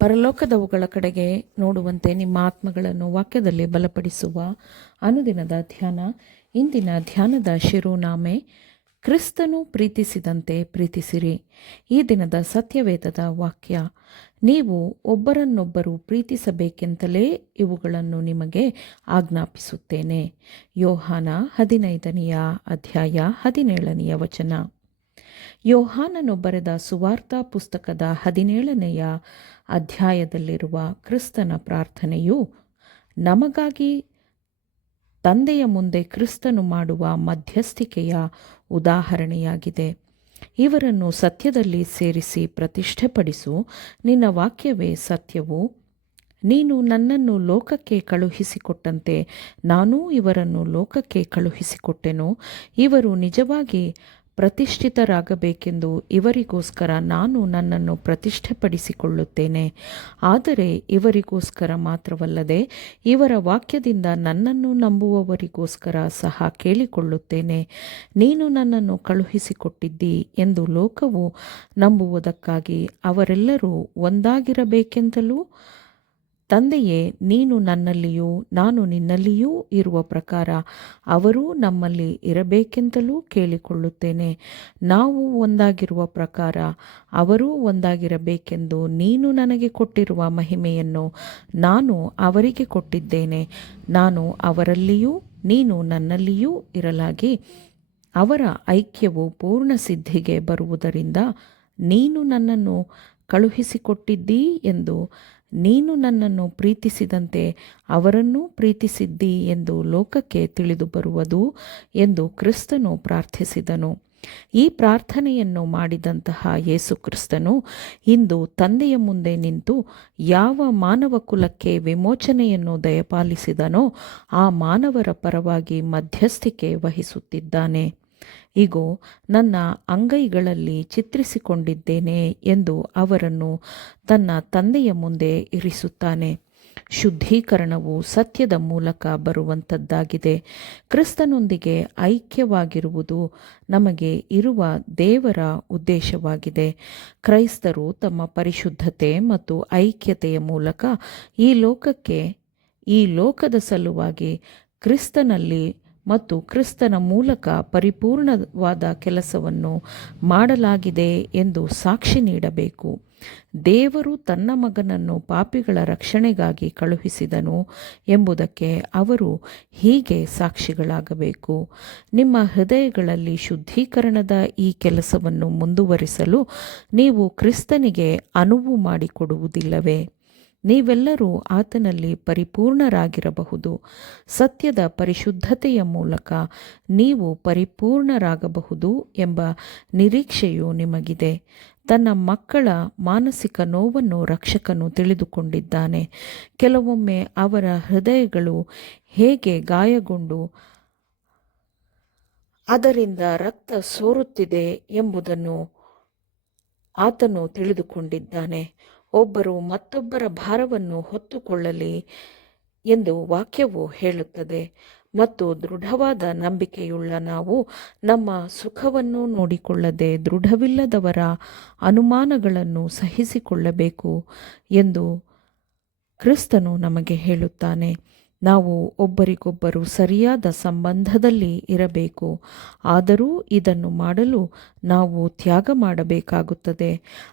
ಪರಲೋಕದವುಗಳ ಕಡೆಗೆ ನೋಡುವಂತೆ ನಿಮ್ಮ ಆತ್ಮಗಳನ್ನು ವಾಕ್ಯದಲ್ಲಿ ಬಲಪಡಿಸುವ ಅನುದಿನದ ಧ್ಯಾನ. ಇಂದಿನ ಧ್ಯಾನದ ಶಿರೋನಾಮೆ, ಕ್ರಿಸ್ತನು ಪ್ರೀತಿಸಿದಂತೆ ಪ್ರೀತಿಸಿರಿ. ಈ ದಿನದ ಸತ್ಯವೇದದ ವಾಕ್ಯ, ನೀವು ಒಬ್ಬರನ್ನೊಬ್ಬರು ಪ್ರೀತಿಸಬೇಕೆಂತಲೇ ಇವುಗಳನ್ನು ನಿಮಗೆ ಆಜ್ಞಾಪಿಸುತ್ತೇನೆ. ಯೋಹಾನ 15ನೇ ಅಧ್ಯಾಯ 17ನೇ ವಚನ. ಯೋಹಾನನು ಬರೆದ ಸುವಾರ್ತಾ ಪುಸ್ತಕದ 17ನೇ ಅಧ್ಯಾಯದಲ್ಲಿರುವ ಕ್ರಿಸ್ತನ ಪ್ರಾರ್ಥನೆಯು ನಮಗಾಗಿ ತಂದೆಯ ಮುಂದೆ ಕ್ರಿಸ್ತನು ಮಾಡುವ ಮಧ್ಯಸ್ಥಿಕೆಯ ಉದಾಹರಣೆಯಾಗಿದೆ. ಇವರನ್ನು ಸತ್ಯದಲ್ಲಿ ಸೇರಿಸಿ ಪ್ರತಿಷ್ಠೆಪಡಿಸು. ನಿನ್ನ ವಾಕ್ಯವೇ ಸತ್ಯವು. ನೀನು ನನ್ನನ್ನು ಲೋಕಕ್ಕೆ ಕಳುಹಿಸಿಕೊಟ್ಟಂತೆ ನಾನೂ ಇವರನ್ನು ಲೋಕಕ್ಕೆ ಕಳುಹಿಸಿಕೊಟ್ಟೆನು. ಇವರು ನಿಜವಾಗಿ ಪ್ರತಿಷ್ಠಿತರಾಗಬೇಕೆಂದು ಇವರಿಗೋಸ್ಕರ ನಾನು ನನ್ನನ್ನು ಪ್ರತಿಷ್ಠೆಪಡಿಸಿಕೊಳ್ಳುತ್ತೇನೆ. ಆದರೆ ಇವರಿಗೋಸ್ಕರ ಮಾತ್ರವಲ್ಲದೆ ಇವರ ವಾಕ್ಯದಿಂದ ನನ್ನನ್ನು ನಂಬುವವರಿಗೋಸ್ಕರ ಸಹ ಕೇಳಿಕೊಳ್ಳುತ್ತೇನೆ. ನೀನು ನನ್ನನ್ನು ಕಳುಹಿಸಿಕೊಟ್ಟಿದ್ದಿ ಎಂದು ಲೋಕವು ನಂಬುವುದಕ್ಕಾಗಿ ಅವರೆಲ್ಲರೂ ಒಂದಾಗಿರಬೇಕೆಂತಲೂ, ತಂದೆಯೇ, ನೀನು ನನ್ನಲ್ಲಿಯೂ ನಾನು ನಿನ್ನಲ್ಲಿಯೂ ಇರುವ ಪ್ರಕಾರ ಅವರೂ ನಮ್ಮಲ್ಲಿ ಇರಬೇಕೆಂತಲೂ ಕೇಳಿಕೊಳ್ಳುತ್ತೇನೆ. ನಾವು ಒಂದಾಗಿರುವ ಪ್ರಕಾರ ಅವರೂ ಒಂದಾಗಿರಬೇಕೆಂದು ನೀನು ನನಗೆ ಕೊಟ್ಟಿರುವ ಮಹಿಮೆಯನ್ನು ನಾನು ಅವರಿಗೆ ಕೊಟ್ಟಿದ್ದೇನೆ. ನಾನು ಅವರಲ್ಲಿಯೂ ನೀನು ನನ್ನಲ್ಲಿಯೂ ಇರಲಾಗಿ ಅವರ ಐಕ್ಯವು ಪೂರ್ಣ ಸಿದ್ಧಿಗೆ ಬರುವುದರಿಂದ ನೀನು ನನ್ನನ್ನು ಕಳುಹಿಸಿಕೊಟ್ಟಿದ್ದೀ ಎಂದು ನೀನು ನನ್ನನ್ನು ಪ್ರೀತಿಸಿದಂತೆ ಅವರನ್ನೂ ಪ್ರೀತಿಸಿದ್ದಿ ಎಂದು ಲೋಕಕ್ಕೆ ತಿಳಿದು ಬರುವುದು ಎಂದು ಕ್ರಿಸ್ತನು ಪ್ರಾರ್ಥಿಸಿದನು. ಈ ಪ್ರಾರ್ಥನೆಯನ್ನು ಮಾಡಿದಂತಹ ಯೇಸು ಕ್ರಿಸ್ತನು ಇಂದು ತಂದೆಯ ಮುಂದೆ ನಿಂತು ಯಾವ ಮಾನವ ಕುಲಕ್ಕೆ ವಿಮೋಚನೆಯನ್ನು ದಯಪಾಲಿಸಿದನೋ ಆ ಮಾನವರ ಪರವಾಗಿ ಮಧ್ಯಸ್ಥಿಕೆ ವಹಿಸುತ್ತಿದ್ದಾನೆ. ಇಗೋ, ನನ್ನ ಅಂಗೈಗಳಲ್ಲಿ ಚಿತ್ರಿಸಿಕೊಂಡಿದ್ದೇನೆ ಎಂದು ಅವರನ್ನು ತನ್ನ ತಂದೆಯ ಮುಂದೆ ಇರಿಸುತ್ತಾನೆ. ಶುದ್ಧೀಕರಣವು ಸತ್ಯದ ಮೂಲಕ ಬರುವಂಥದ್ದಾಗಿದೆ. ಕ್ರಿಸ್ತನೊಂದಿಗೆ ಐಕ್ಯವಾಗಿರುವುದು ನಮಗೆ ಇರುವ ದೇವರ ಉದ್ದೇಶವಾಗಿದೆ. ಕ್ರೈಸ್ತರು ತಮ್ಮ ಪರಿಶುದ್ಧತೆ ಮತ್ತು ಐಕ್ಯತೆಯ ಮೂಲಕ ಈ ಲೋಕದ ಸಲುವಾಗಿ ಕ್ರಿಸ್ತನಲ್ಲಿ ಮತ್ತು ಕ್ರಿಸ್ತನ ಮೂಲಕ ಪರಿಪೂರ್ಣವಾದ ಕೆಲಸವನ್ನು ಮಾಡಲಾಗಿದೆ ಎಂದು ಸಾಕ್ಷಿ ನೀಡಬೇಕು. ದೇವರು ತನ್ನ ಮಗನನ್ನು ಪಾಪಿಗಳ ರಕ್ಷಣೆಗಾಗಿ ಕಳುಹಿಸಿದನು ಎಂಬುದಕ್ಕೆ ಅವರು ಹೀಗೆ ಸಾಕ್ಷಿಗಳಾಗಬೇಕು. ನಿಮ್ಮ ಹೃದಯಗಳಲ್ಲಿ ಶುದ್ಧೀಕರಣದ ಈ ಕೆಲಸವನ್ನು ಮುಂದುವರಿಸಲು ನೀವು ಕ್ರಿಸ್ತನಿಗೆ ಅನುವು ಮಾಡಿಕೊಡುವುದಿಲ್ಲವೇ? ನೀವೆಲ್ಲರೂ ಆತನಲ್ಲಿ ಪರಿಪೂರ್ಣರಾಗಿರಬಹುದು. ಸತ್ಯದ ಪರಿಶುದ್ಧತೆಯ ಮೂಲಕ ನೀವು ಪರಿಪೂರ್ಣರಾಗಬಹುದು ಎಂಬ ನಿರೀಕ್ಷೆಯು ನಿಮಗಿದೆ. ತನ್ನ ಮಕ್ಕಳ ಮಾನಸಿಕ ನೋವನ್ನು ರಕ್ಷಕನು ತಿಳಿದುಕೊಂಡಿದ್ದಾನೆ. ಕೆಲವೊಮ್ಮೆ ಅವರ ಹೃದಯಗಳು ಹೇಗೆ ಗಾಯಗೊಂಡು ಅದರಿಂದ ರಕ್ತ ಸೋರುತ್ತಿದೆ ಎಂಬುದನ್ನು ಆತನು ತಿಳಿದುಕೊಂಡಿದ್ದಾನೆ. ಒಬ್ಬರು ಮತ್ತೊಬ್ಬರ ಭಾರವನ್ನು ಹೊತ್ತುಕೊಳ್ಳಲಿ ಎಂದು ವಾಕ್ಯವು ಹೇಳುತ್ತದೆ. ಮತ್ತು ದೃಢವಾದ ನಂಬಿಕೆಯುಳ್ಳ ನಾವು ನಮ್ಮ ಸುಖವನ್ನು ನೋಡಿಕೊಳ್ಳದೆ ದೃಢವಿಲ್ಲದವರ ಅನುಮಾನಗಳನ್ನು ಸಹಿಸಿಕೊಳ್ಳಬೇಕು ಎಂದು ಕ್ರಿಸ್ತನು ನಮಗೆ ಹೇಳುತ್ತಾನೆ. ನಾವು ಒಬ್ಬರಿಗೊಬ್ಬರು ಸರಿಯಾದ ಸಂಬಂಧದಲ್ಲಿ ಇರಬೇಕು. ಆದರೂ ಇದನ್ನು ಮಾಡಲು ನಾವು ತ್ಯಾಗ ಮಾಡಬೇಕಾಗುತ್ತದೆ.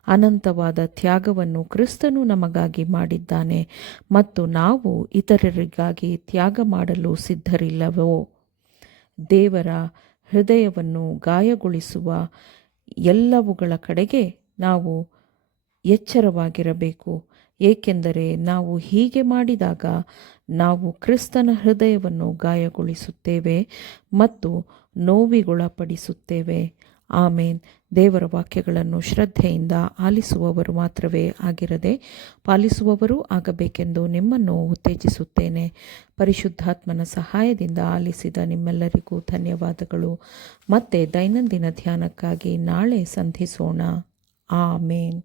ಅನಂತವಾದ ತ್ಯಾಗವನ್ನು ಕ್ರಿಸ್ತನು ನಮಗಾಗಿ ಮಾಡಿದ್ದಾನೆ ಮತ್ತು ನಾವು ಇತರರಿಗಾಗಿ ತ್ಯಾಗ ಮಾಡಲು ಸಿದ್ಧರಿಲ್ಲವೋ? ದೇವರ ಹೃದಯವನ್ನು ಗಾಯಗೊಳಿಸುವ ಎಲ್ಲವುಗಳ ಕಡೆಗೆ ನಾವು ಎಚ್ಚರವಾಗಿರಬೇಕು. ಏಕೆಂದರೆ ನಾವು ಹೀಗೆ ಮಾಡಿದಾಗ ನಾವು ಕ್ರಿಸ್ತನ ಹೃದಯವನ್ನು ಗಾಯಗೊಳಿಸುತ್ತೇವೆ ಮತ್ತು ನೋವಿಗೊಳಪಡಿಸುತ್ತೇವೆ. ಆಮೇನ್. ದೇವರ ವಾಕ್ಯಗಳನ್ನು ಶ್ರದ್ಧೆಯಿಂದ ಆಲಿಸುವವರು ಮಾತ್ರವೇ ಆಗಿರದೆ ಪಾಲಿಸುವವರೂ ಆಗಬೇಕೆಂದು ನಿಮ್ಮನ್ನು ಉತ್ತೇಜಿಸುತ್ತೇನೆ. ಪರಿಶುದ್ಧಾತ್ಮನ ಸಹಾಯದಿಂದ ಆಲಿಸಿದ ನಿಮ್ಮೆಲ್ಲರಿಗೂ ಧನ್ಯವಾದಗಳು. ಮತ್ತೆ ದೈನಂದಿನ ಧ್ಯಾನಕ್ಕಾಗಿ ನಾಳೆ ಸಂಧಿಸೋಣ. ಆಮೇನ್.